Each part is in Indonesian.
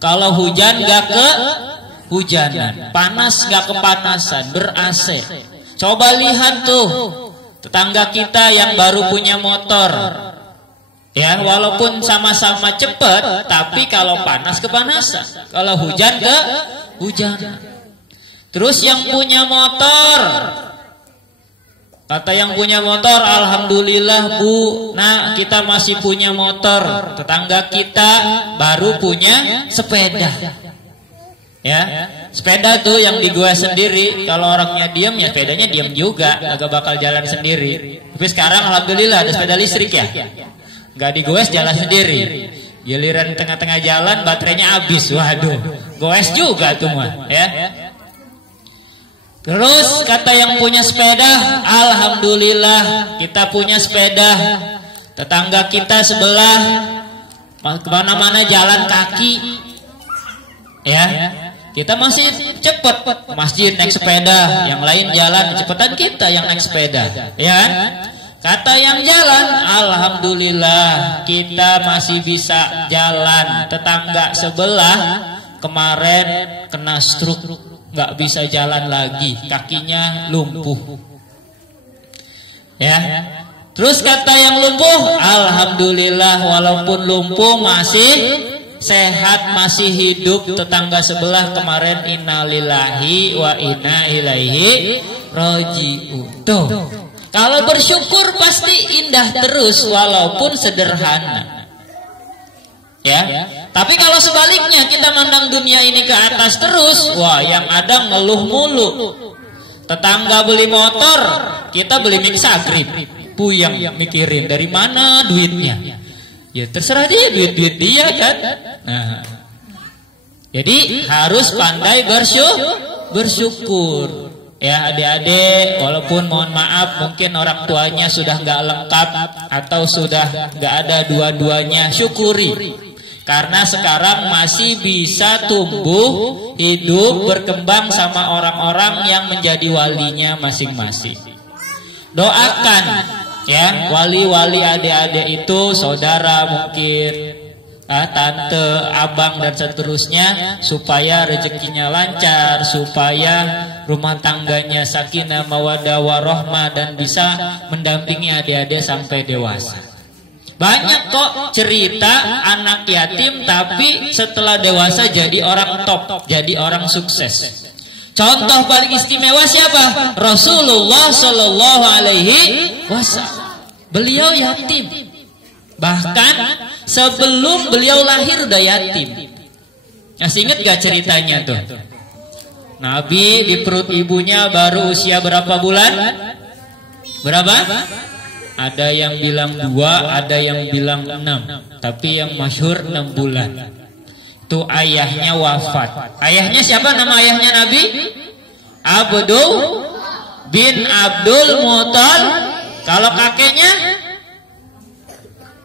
Kalau hujan gak ke hujanan, panas gak kepanasan, ber-AC. Coba lihat tuh tetangga kita yang baru punya motor. Ya, walaupun sama-sama cepet, tapi kalau panas kepanasan, kalau hujan ke hujanan. Terus yang punya motor, kata yang punya motor, alhamdulillah Bu, nah kita masih punya motor. Tetangga kita baru punya sepeda. Ya, sepeda tuh yang digoes sendiri. Kalau orangnya diam ya sepedanya diam juga, agak bakal jalan sendiri. Tapi sekarang alhamdulillah ada sepeda listrik ya, nggak digoes jalan sendiri. Giliran tengah-tengah jalan baterainya habis, waduh, goes juga tuh mah ya. Terus kata yang punya sepeda, alhamdulillah kita punya sepeda. Tetangga kita sebelah kemana-mana jalan kaki, ya. Kita masih cepet ke masjid naik sepeda, yang lain jalan cepetan kita yang naik sepeda, ya. Kata yang jalan, alhamdulillah kita masih bisa jalan. Tetangga sebelah kemarin kena stroke, nggak bisa jalan lagi, kakinya lumpuh. Ya. Terus kata yang lumpuh, alhamdulillah walaupun lumpuh masih sehat, masih hidup. Tetangga sebelah kemarin innalillahi wa inna ilaihi raji'un. Tuh. Kalau bersyukur pasti indah terus walaupun sederhana. Ya. Tapi kalau sebaliknya kita mandang dunia ini ke atas terus, wah yang ada ngeluh mulu. Tetangga beli motor, kita beli mixagrip, puyeng mikirin dari mana duitnya. Ya terserah dia, duit dia kan. Nah, jadi harus pandai bersyukur. Ya adik-adik, walaupun mohon maaf mungkin orang tuanya sudah nggak lengkap atau sudah nggak ada dua-duanya, syukuri. Karena sekarang masih bisa tumbuh, hidup, berkembang sama orang-orang yang menjadi walinya masing-masing. Doakan ya wali-wali adik-adik itu, saudara mungkin, tante, abang dan seterusnya, supaya rezekinya lancar, supaya rumah tangganya sakinah mawaddah warahmah dan bisa mendampingi adik-adik sampai dewasa. Banyak kok cerita anak yatim tapi setelah dewasa jadi orang top, jadi orang sukses. Contoh paling istimewa siapa? Rasulullah Shallallahu Alaihi Wasallam. Beliau yatim. Bahkan sebelum beliau lahir udah yatim. Masih ingat gak ceritanya tuh? Nabi di perut ibunya baru usia berapa bulan? Berapa? Ada yang bilang 2, ada yang bilang 6. Tapi yang masyhur 6 bulan. Itu ayahnya wafat. Ayahnya siapa nama ayahnya Nabi? Abdul bin Abdul Muttalib. Kalau kakeknya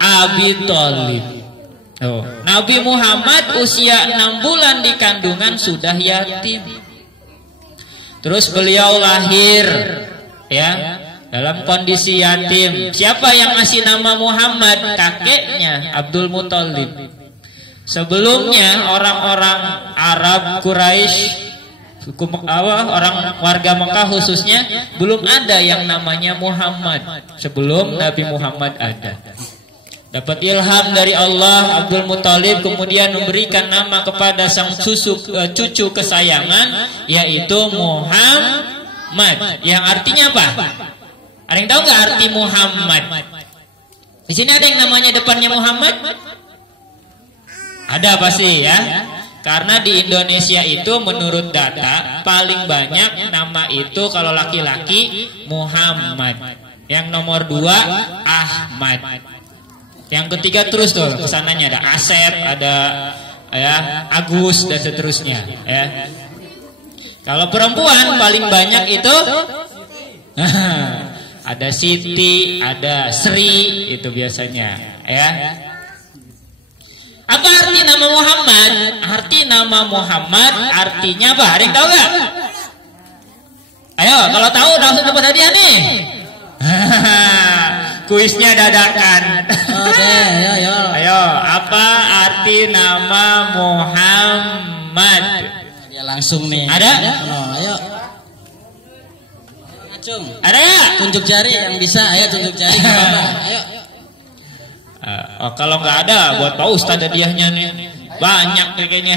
Abi Thalib. Oh, Nabi Muhammad usia 6 bulan di kandungan sudah yatim. Terus beliau lahir ya dalam kondisi yatim. Siapa yang ngasih nama Muhammad? Kakeknya Abdul Muttalib. Sebelumnya orang-orang Arab Quraisy, orang warga Mekah khususnya, belum ada yang namanya Muhammad sebelum Nabi Muhammad ada. Dapat ilham dari Allah, Abdul Muttalib kemudian memberikan nama kepada sang cucu kesayangan, yaitu Muhammad, yang artinya apa? Ada yang tahu nggak arti Muhammad? Di sini ada yang namanya depannya Muhammad? Ada pasti ya. Karena di Indonesia itu menurut data paling banyak nama itu kalau laki-laki Muhammad. Yang nomor 2 Ahmad. Yang ketiga terus tuh kesananya ada Asep, ada ya Agus dan seterusnya. Ya. Kalau perempuan paling banyak itu ada Siti, ada Sri, itu biasanya ya. Apa arti nama Muhammad? Arti nama Muhammad artinya apa? Ada yang tahu gak? Ayo, kalau tahu langsung dapat hadiah nih. kuisnya dadakan. Ayo, apa arti nama Muhammad? Ya langsung nih. Ada? Ayo. Ada ya? Tunjuk jari yang bisa, ayo tunjuk jari. Ayo. Kalau nggak ada, buat Pak Ustadz hadiahnya nih. Banyak nih kayaknya.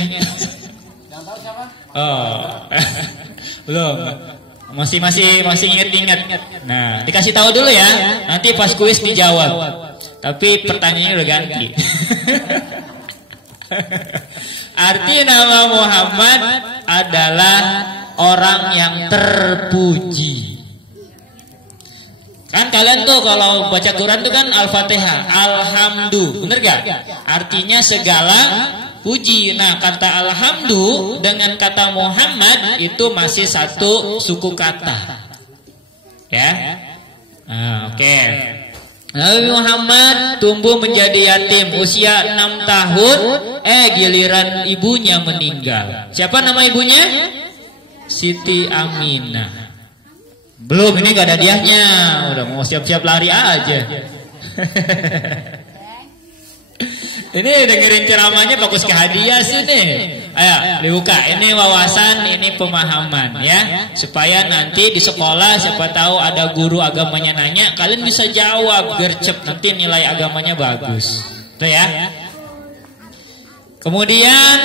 Belum. Masih inget-inget. Nah, dikasih tahu dulu ya. Nanti pas kuis dijawab. Tapi pertanyaannya udah ganti. Arti nama Muhammad adalah orang yang terpuji. Kan kalian tuh kalau baca Quran tuh kan Al-Fatihah, Alhamdulillah, bener gak? Artinya segala puji. Nah, kata alhamdu dengan kata Muhammad itu masih satu suku kata. Ya. Oke. Nabi Muhammad tumbuh menjadi yatim usia 6 tahun. Giliran ibunya meninggal. Siapa nama ibunya? Siti Aminah. Belum, ini gak ada hadiahnya. Udah mau siap-siap lari aja. Ini dengerin ceramahnya bagus ke hadiah sih nih. Ayo dibuka. Ini wawasan, ini pemahaman ya. Supaya nanti di sekolah siapa tahu ada guru agamanya nanya, kalian bisa jawab gercep, nanti nilai agamanya bagus. Tuh ya. Kemudian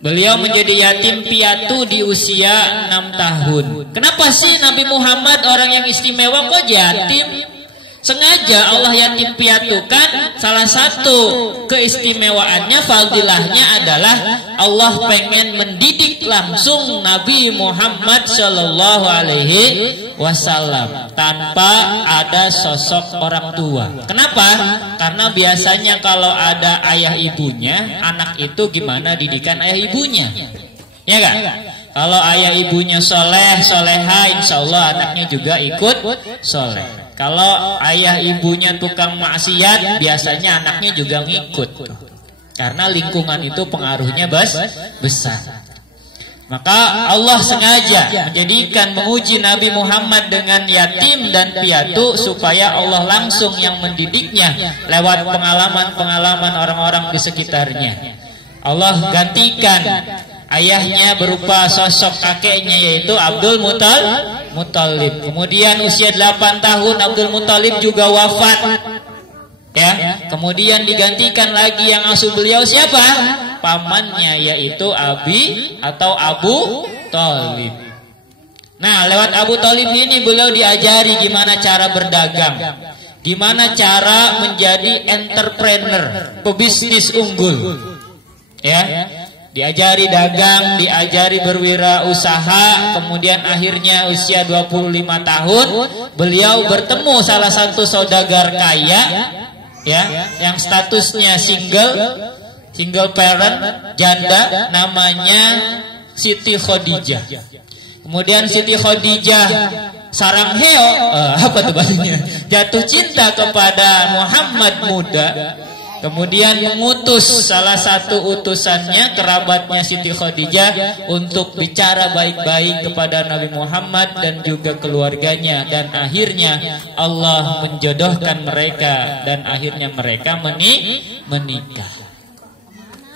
beliau menjadi yatim piatu di usia 6 tahun. Kenapa sih Nabi Muhammad orang yang istimewa kok yatim? Sengaja Allah yatim piatukan. Salah satu keistimewaannya, fadilahnya adalah Allah pengen mendidik langsung Nabi Muhammad Shallallahu Alaihi Wasallam tanpa ada sosok orang tua. Kenapa? Karena biasanya kalau ada ayah ibunya, anak itu gimana didikan ayah ibunya? Ya kan? Kalau ayah ibunya soleh, soleha, insya Allah anaknya juga ikut soleh. Kalau ayah ibunya tukang maksiat, biasanya anaknya juga ngikut. Karena lingkungan itu pengaruhnya besar. Maka Allah sengaja menjadikan menguji Nabi Muhammad dengan yatim dan piatu supaya Allah langsung yang mendidiknya lewat pengalaman-pengalaman orang-orang di sekitarnya. Allah gantikan ayahnya berupa sosok kakeknya yaitu Abdul Muthalib. Kemudian usia 8 tahun Abdul Muthalib juga wafat. Ya, kemudian digantikan lagi yang asuh beliau siapa? Pamannya yaitu Abi atau Abu Thalib. Nah, lewat Abu Thalib ini beliau diajari gimana cara berdagang, gimana cara menjadi entrepreneur, pebisnis unggul. Ya. Diajari dagang, diajari berwirausaha, kemudian akhirnya usia 25 tahun beliau bertemu salah satu saudagar kaya ya, yang statusnya single parent, janda, namanya Siti Khadijah. Kemudian Siti Khadijah sarang heo, apa tuh bahasanya? Jatuh cinta kepada Muhammad muda. Kemudian mengutus salah satu utusannya, kerabatnya Siti Khadijah, untuk bicara baik-baik kepada Nabi Muhammad dan juga keluarganya. Dan akhirnya Allah menjodohkan mereka dan akhirnya mereka menikah.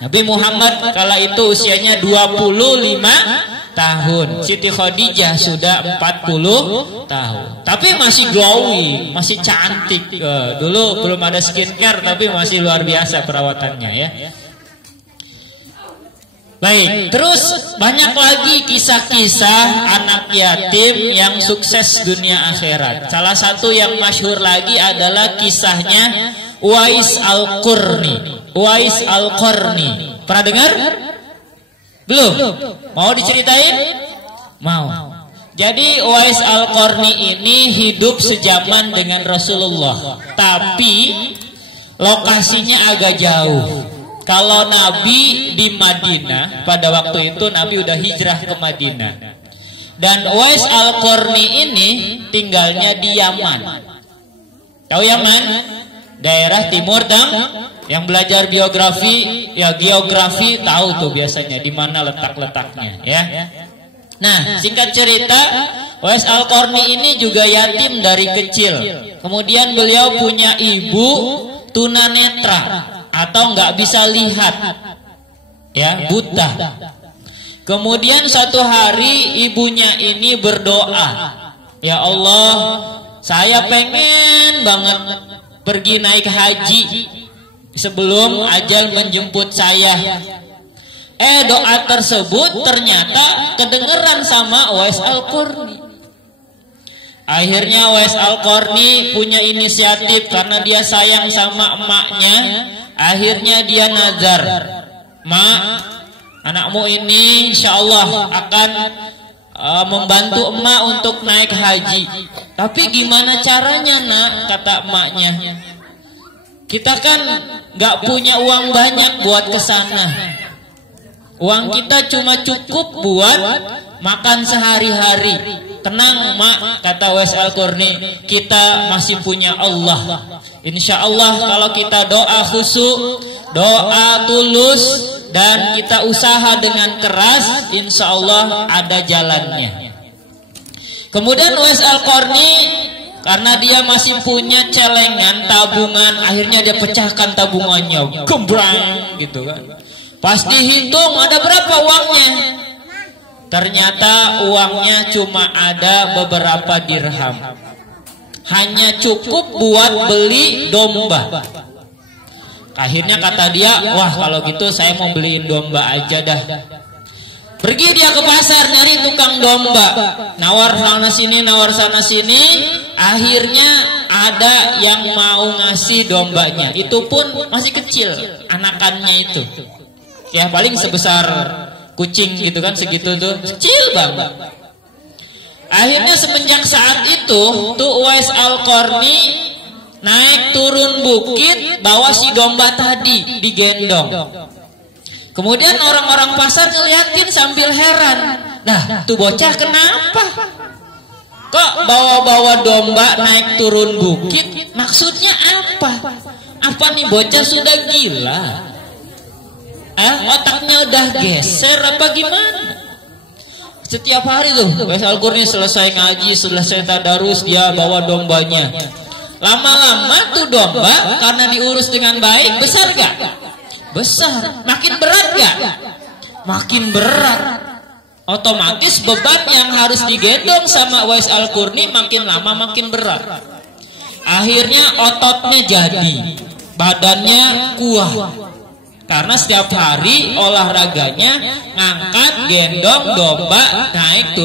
Nabi Muhammad kala itu usianya 25 tahun. Siti Khadijah sudah 40 tahun. Tapi masih glowing, masih cantik. Dulu belum ada skincare tapi masih luar biasa perawatannya ya. Baik, terus banyak lagi kisah-kisah anak yatim yang sukses dunia akhirat. Salah satu yang masyhur lagi adalah kisahnya Uwais Al-Qarni. Uwais Al-Qarni. Pernah dengar? Belum? Mau diceritain? Mau. Jadi Uwais Al-Qarni ini hidup sejaman dengan Rasulullah, tapi lokasinya agak jauh. Kalau Nabi di Madinah, pada waktu itu Nabi udah hijrah ke Madinah. Dan Uwais Al-Qarni ini tinggalnya di Yaman. Tahu Yaman? Daerah timur dan yang belajar biografi, ya geografi tahu tuh biasanya di mana letak-letaknya ya. Nah, singkat cerita, Uwais Al-Qarni ini juga yatim dari kecil. Kemudian beliau punya ibu tunanetra atau nggak bisa lihat, ya, buta. Kemudian suatu hari ibunya ini berdoa, ya Allah, saya pengen banget pergi naik haji sebelum ajal menjemput saya. Doa tersebut ternyata kedengeran sama Uwais Al-Qarni. Akhirnya Uwais Al-Qarni punya inisiatif karena dia sayang sama emaknya. Akhirnya dia nazar, "Mak, anakmu ini insya Allah akan membantu emak untuk naik haji. Tapi gimana caranya, Nak?" Kata emaknya, "Kita kan gak punya uang banyak buat kesana. Uang kita cuma cukup buat makan sehari-hari." "Tenang, Mak," kata Uwais Al-Qarni, "kita masih punya Allah. Insya Allah kalau kita doa khusyuk, doa tulus, dan kita usaha dengan keras, insya Allah ada jalannya." Kemudian Uwais Al-Qarni karena dia masih punya celengan tabungan, akhirnya dia pecahkan tabungannya, gembrang gitu kan. Pas dihitung ada berapa uangnya? Ternyata uangnya cuma ada beberapa dirham. Hanya cukup buat beli domba. Akhirnya kata dia, "Wah, kalau gitu saya mau beliin domba aja dah." Pergi dia ke pasar nyari tukang domba, nawar sana sini, nawar sana sini. Akhirnya ada yang mau ngasih dombanya. Itu pun masih kecil, anakannya itu. Ya paling sebesar kucing gitu kan, segitu tuh, kecil banget. Akhirnya semenjak saat itu tuh Uwais Al-Qarni naik turun bukit bawa si domba tadi digendong. Kemudian orang-orang pasar ngeliatin sambil heran, "Nah, tuh bocah kenapa? Kok bawa-bawa domba naik turun bukit? Maksudnya apa? Apa nih bocah sudah gila? Otaknya udah geser apa gimana?" Setiap hari tuh Uwais Al-Qarni selesai ngaji, selesai tadarus, dia bawa dombanya. Lama-lama tuh domba karena diurus dengan baik, besar gak? Besar. Makin berat gak? Makin berat. Otomatis beban yang harus digendong sama Uwais Al-Qarni makin lama makin berat. Akhirnya ototnya jadi, badannya kuat. Karena setiap hari olahraganya ngangkat gendong domba naik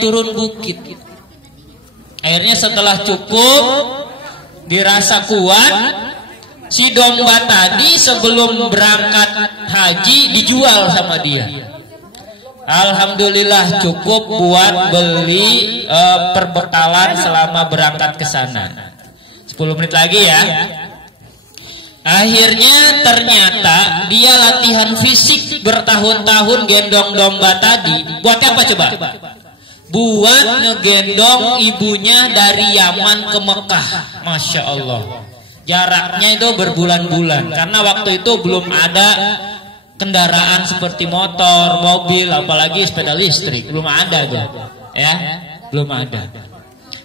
turun bukit. Akhirnya setelah cukup dirasa kuat, si domba tadi sebelum berangkat haji dijual sama dia. Alhamdulillah cukup buat beli perbekalan selama berangkat ke sana. 10 menit lagi ya. Akhirnya ternyata dia latihan fisik bertahun-tahun gendong domba tadi. Buat apa coba? Buat ngegendong ibunya dari Yaman ke Mekah. Masya Allah. Jaraknya itu berbulan-bulan. Karena waktu itu belum ada kendaraan seperti motor, mobil, apalagi sepeda listrik. Belum ada tuh. Ya, belum ada.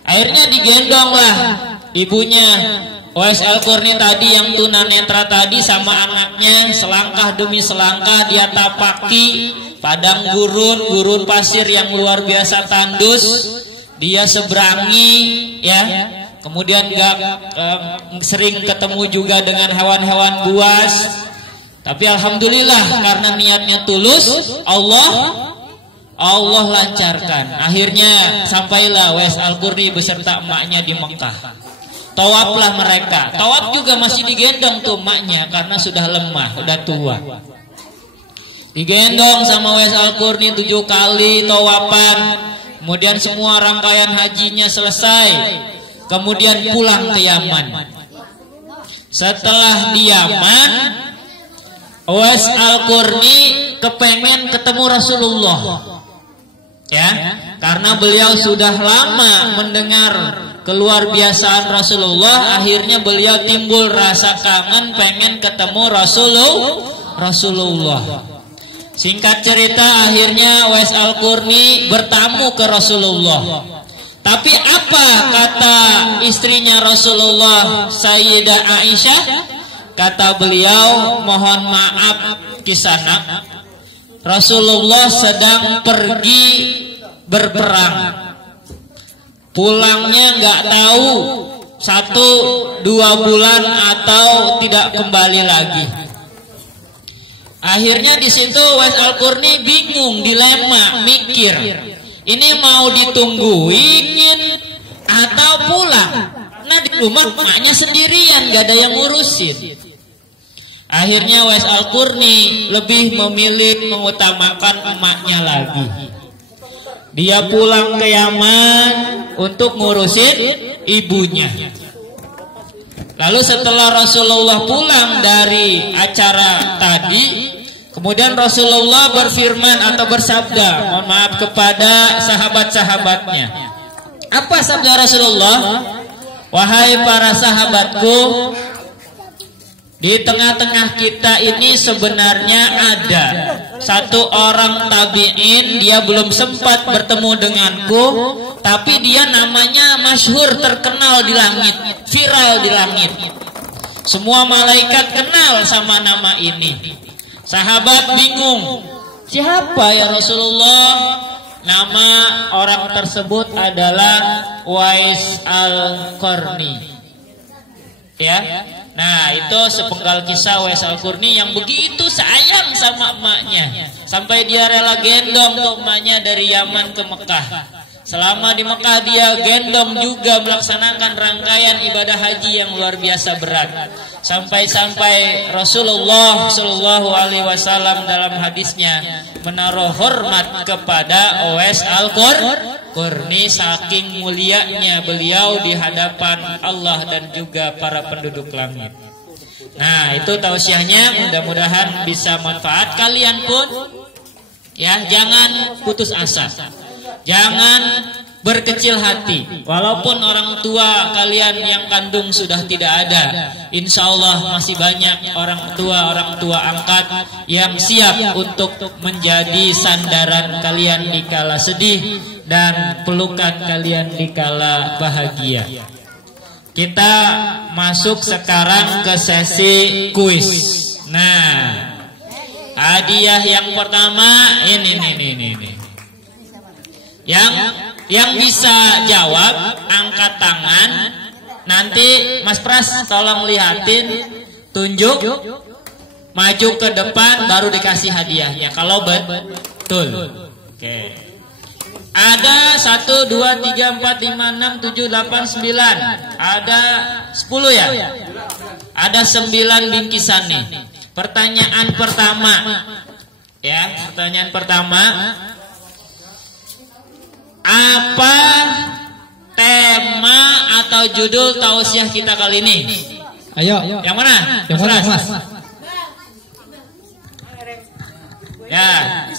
Akhirnya digendonglah ibunya Uwais Al-Qarni tadi yang tunanetra tadi sama anaknya, selangkah demi selangkah dia tapaki padang gurun pasir yang luar biasa tandus, dia seberangi ya. Kemudian sering ketemu juga dengan hewan-hewan buas. Tapi alhamdulillah karena niatnya tulus, Allah lancarkan. Akhirnya sampailah Uwais Al-Qarni beserta emaknya di Mekah. Tawaflah mereka. Tawaf juga masih digendong tuh emaknya karena sudah lemah, udah tua. Digendong sama Uwais Al-Qarni 7 kali tawafan. Kemudian semua rangkaian hajinya selesai. Kemudian pulang ke Yaman. Setelah di Yaman, Uwais Al-Qarni kepengen ketemu Rasulullah. Ya, karena beliau sudah lama mendengar keluar biasaan Rasulullah, akhirnya beliau timbul rasa kangen pengen ketemu Rasulullah. Singkat cerita, akhirnya Uwais Al-Qarni bertamu ke Rasulullah. Tapi apa kata istrinya Rasulullah, Sayyidah Aisyah? Kata beliau, mohon maaf Kisanak, Rasulullah sedang pergi berperang. Pulangnya nggak tahu 1-2 bulan atau tidak kembali lagi. Akhirnya di situ Uwais Al-Qarni bingung, dilema, mikir. Ini mau ditungguin atau pulang? Nah di rumah emaknya sendirian, gak ada yang ngurusin. Akhirnya Uwais Al-Qarni lebih memilih mengutamakan emaknya lagi. Dia pulang ke Yaman untuk ngurusin ibunya. Lalu setelah Rasulullah pulang dari acara tadi, kemudian Rasulullah berfirman atau bersabda, mohon maaf, kepada sahabat-sahabatnya. Apa sabda Rasulullah? Wahai para sahabatku, di tengah-tengah kita ini sebenarnya ada satu orang tabi'in, dia belum sempat bertemu denganku, tapi dia namanya masyhur, terkenal di langit, viral di langit. Semua malaikat kenal sama nama ini. Sahabat bingung, siapa ya Rasulullah? Nama orang tersebut adalah Uwais Al-Qarni. Ya. Nah, itu sepenggal kisah Uwais Al-Qarni yang begitu sayang sama emaknya, sampai dia rela gendong tuh emaknya dari Yaman ke Mekah. Selama di Mekah dia gendong juga melaksanakan rangkaian ibadah haji yang luar biasa berat. Sampai-sampai Rasulullah Shallallahu Alaihi Wasallam dalam hadisnya menaruh hormat kepada Uwais Al-Qarni, saking mulianya beliau di hadapan Allah dan juga para penduduk langit. Nah, itu tausiahnya, mudah-mudahan bisa manfaat. Kalian pun ya jangan putus asa, jangan berkecil hati. Walaupun orang tua kalian yang kandung sudah tidak ada, insya Allah masih banyak orang tua angkat yang siap untuk menjadi sandaran kalian di kala sedih dan pelukan kalian di kala bahagia. Kita masuk sekarang ke sesi kuis. Nah, hadiah yang pertama ini. Yang bisa jawab angkat tangan. Nanti Mas Pras tolong lihatin, tunjuk, maju ke depan, baru dikasih hadiahnya kalau betul. Oke. Ada 1, 2, 3, 4, 5, 6, 7, 8, 9. Ada 10 ya? Ada 9 bingkisan nih. Pertanyaan pertama. Ya, pertanyaan pertama. Apa tema atau judul tausiah kita kali ini? Ayo. Yang mana? Yang mana, Mas? Ya.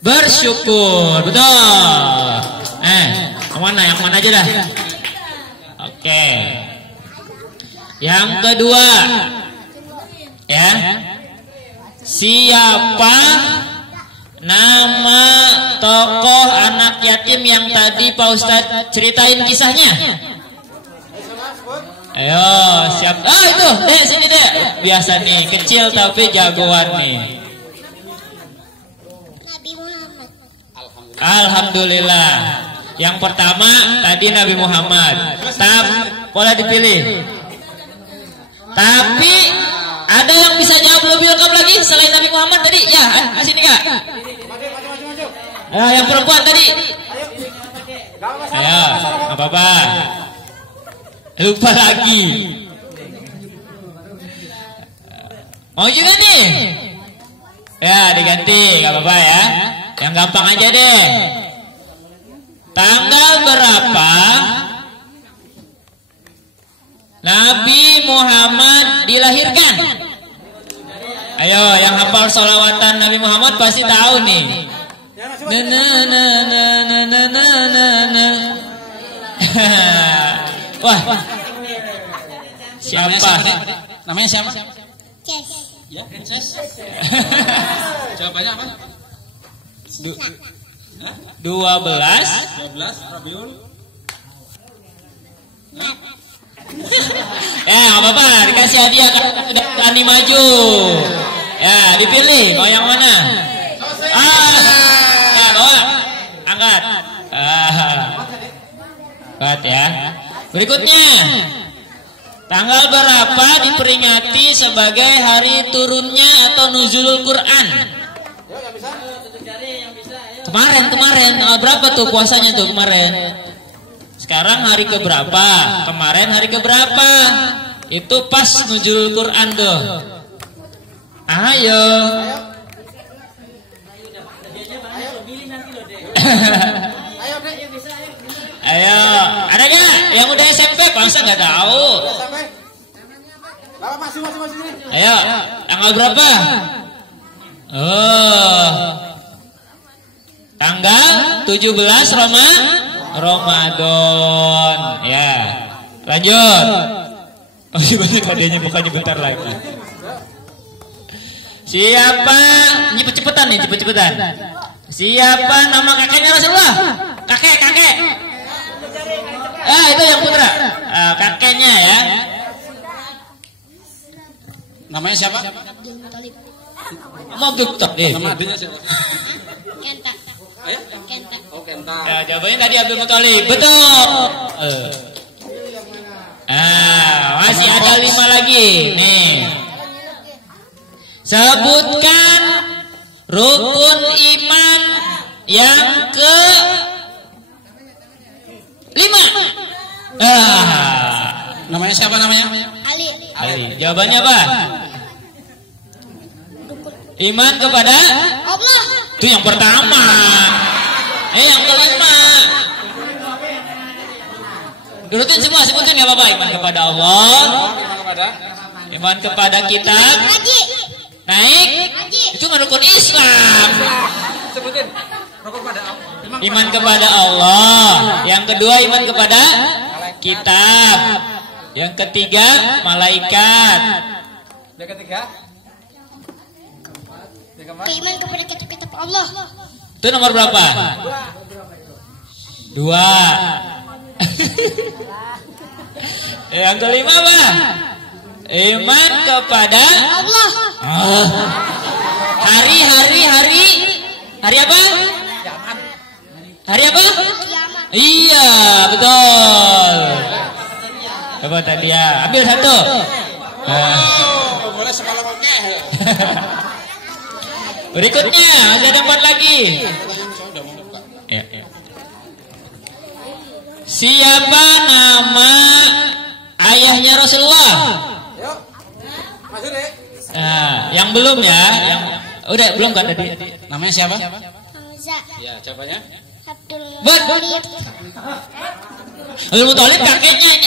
Bersyukur. Betul. Yang mana? Yang mana aja dah? Oke. Yang kedua. Ya. Siapa nama tokoh anak yatim yang tadi Pak Ustadz ceritain kisahnya? Ayo, siap. Itu, Dek, sini Dek. Biasa nih, kecil tapi jagoan nih. Nabi Muhammad. Alhamdulillah. Yang pertama tadi Nabi Muhammad. Boleh dipilih. Tapi ada yang bisa jawab lebih lengkap lagi selain Nabi Muhammad tadi? Ya, di sini Kak. Yang perempuan tadi. Ayo, apa-apa. Lupa lagi. Mau juga nih? Ya, diganti, gak apa-apa ya. Yang gampang aja deh. Tanggal berapa Nabi Muhammad dilahirkan? Ayo, yang hafal sholawatan Nabi Muhammad pasti tahu nih. Wah, siapa? Namanya siapa? Ces. Ya, Ces. Jawabannya apa? 12 Rabiul Ya, nggak apa-apa, dikasih hadiah karena sudah berani maju. Ya, dipilih mau yang mana? Bawa, angkat. Angkat ya. Berikutnya, tanggal berapa diperingati sebagai hari turunnya atau nuzulul Quran? Kemarin, berapa tuh puasanya tuh kemarin? Sekarang hari keberapa? Kemarin hari keberapa? Itu pas nuzulul Quran tuh. Ayo. Ayo, ada gak yang udah SMP? Masa nggak tahu? Ayo, tanggal berapa? Tanggal 17 Ramadan. Ya, lanjut. Masih banyak adanya, bukannya bentar lagi. Siapa? Ini cepet-cepetan nih, cepet-cepetan. Siapa nama kakeknya Rasulullah? Kakek. Itu yang putra. Kakeknya ya. Namanya siapa? Abdul Muthalib. Nama adiknya siapa? Kenta. Ayah? Kenta. Oh, Kenta. Ya, jawabannya tadi Abdul Muthalib. Betul. Masih ada 5 lagi. Nih. Sebutkan rukun iman yang ke 5. Namanya siapa namanya? Ali. Jawabannya apa? Iman kepada Allah. itu yang pertama. Yang kelima. Durutin semua, sebutin nggak apa-apa. Iman kepada Allah. Iman kepada kitab. Haji. Naik. Haji. Itu rukun Islam. Sebutin. Rukun pada Allah. Iman kepada Allah. Yang kedua iman kepada kitab. Yang ketiga malaikat. Yang ketiga? Beriman kepada kitab-kitab Allah. Itu nomor berapa? 2. Yang kelima apa? Iman kepada Allah. Hari apa? Hari apa? Kiamat. Iya, betul. Coba tadi ya, ambil satu. Boleh sekolah oke. Berikutnya, masih ada 4 lagi. Ya. Siapa nama ayahnya Rasulullah? Yang belum ya, yang udah belum kan tadi. Namanya siapa? Hamzah. Ya, jawabannya? Abdul Abdul Muthalib kakeknya.